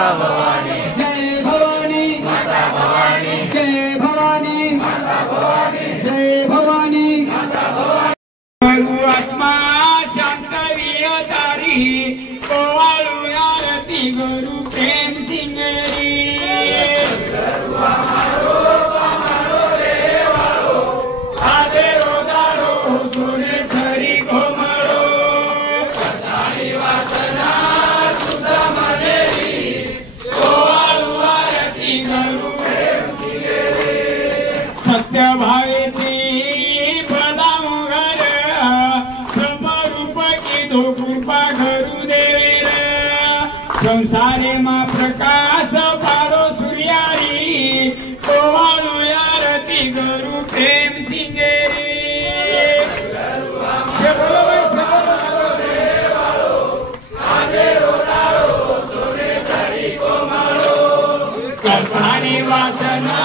माता भवानी, जय भवानी माता भवानी, जय भवानी माता भवानी, जय भवानी माता भवानी। गुरु आत्मा शांत विचारी कोवाळू आरती गुरु प्रेम सिंगरी सत्य भावेती फलामुगर समरूप की दो कृपा घरू देवेर संसारे मा प्रकाश पारो सूर्यारी कोवाळू आरती गुरु प्रेम सिंगेरी कल्पना वासना